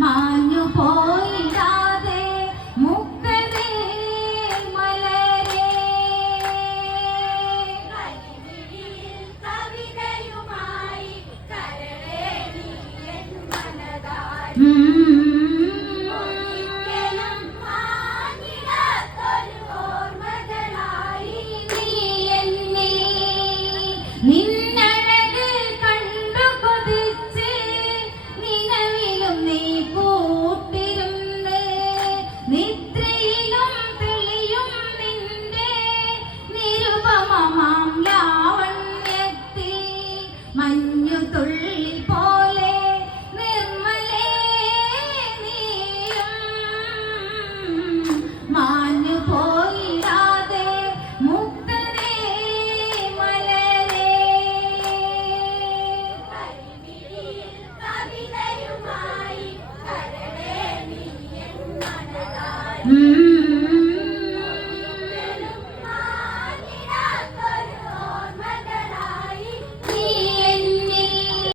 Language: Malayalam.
മാഞ്ഞു പോയിടാതെ മുക്തതേ മലരെ. കവിതയുമായി കരളേ നീ എൻ മനതാരി 嗯。